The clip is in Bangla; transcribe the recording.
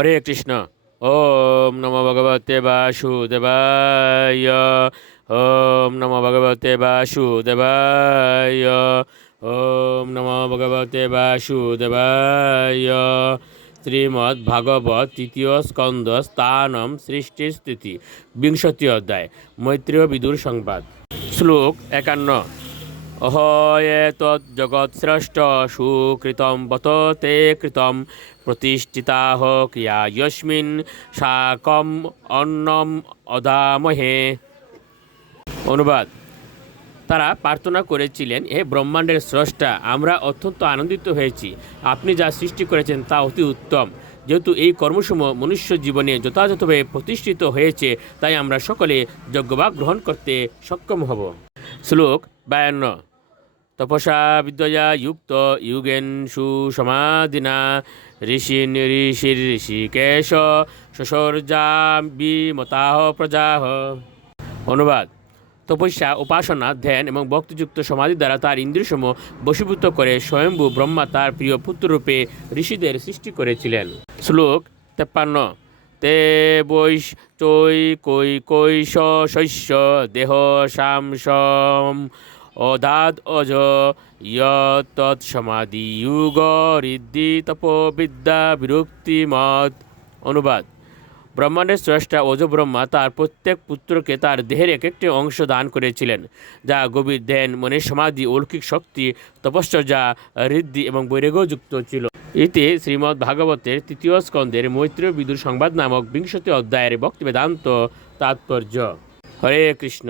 হরে কৃষ্ণ। ওম নমো ভগবতে বাসুদেবায়। ওম নমো ভগবতে বাসুদেবায়। ওম নমো ভগবতে বাসুদেবায়। শ্রীমদ্ ভাগবত তৃতীয় স্কন্দ স্থানম সৃষ্টি স্থিতি বিংশতি অধ্যায় মৈত্রেয় বিদুর সংবাদ। শ্লোক 51। অহয়েতজ্জগৎস্রষ্ট সুকৃতম বত তে কৃতম প্রতিষ্ঠিতাহ ক্রিয়া যস্মিন শাকম অন্নম অদামহে। অনুবাদ। তারা প্রার্থনা করেছিলেন, হে ব্রহ্মাণ্ডের স্রষ্টা, আমরা অত্যন্ত আনন্দিত হয়েছি। আপনি যা সৃষ্টি করেছেন তা অতি উত্তম। যেহেতু এই কর্মসমূহ মনুষ্য জীবনে যথাযথভাবে প্রতিষ্ঠিত হয়েছে, তাই আমরা সকলে যজ্ঞভাগ গ্রহণ করতে সক্ষম হব। শ্লোক 52। তপসা বিদ্যয়া যুক্ত যুগেন সুসমাধিনা ঋষিকেশ শশর্যা বিমতাহ প্রজাহ। অনুবাদ। তপস্যা, উপাসনা, ধ্যান এবং ভক্তিযুক্ত সমাধি দ্বারা তার ইন্দ্রিয়সমূহ বশীভূত করে স্বয়ম্ভু ব্রহ্মা তার প্রিয় পুত্ররূপে ঋষিদের সৃষ্টি করেছিলেন। শ্লোক 53। তে বৈশ চৈ কৈশ শস্য দেহ শামসম অদাদ অজ তৎসমাধি যুগ ঋদ্ধি তপোবিদ্যা বিরক্তিমত। অনুবাদ। ব্রহ্মাণ্ডের স্রষ্টা অজব্রহ্মা তার প্রত্যেক পুত্রকে তার দেহের এক একটি অংশ দান করেছিলেন, যা গভীর ধ্যান, মনের সমাধি, অলৌকিক শক্তি, তপশ্চর্যা, ঋদ্ধি এবং বৈরাগ্যযুক্ত ছিল। এতে শ্রীমদ্ ভাগবতের তৃতীয় স্কন্দের মৈত্রেয় বিদুর সংবাদ নামক বিংশতি অধ্যায়ের ভক্তিবেদান্ত তাৎপর্য। হরে কৃষ্ণ।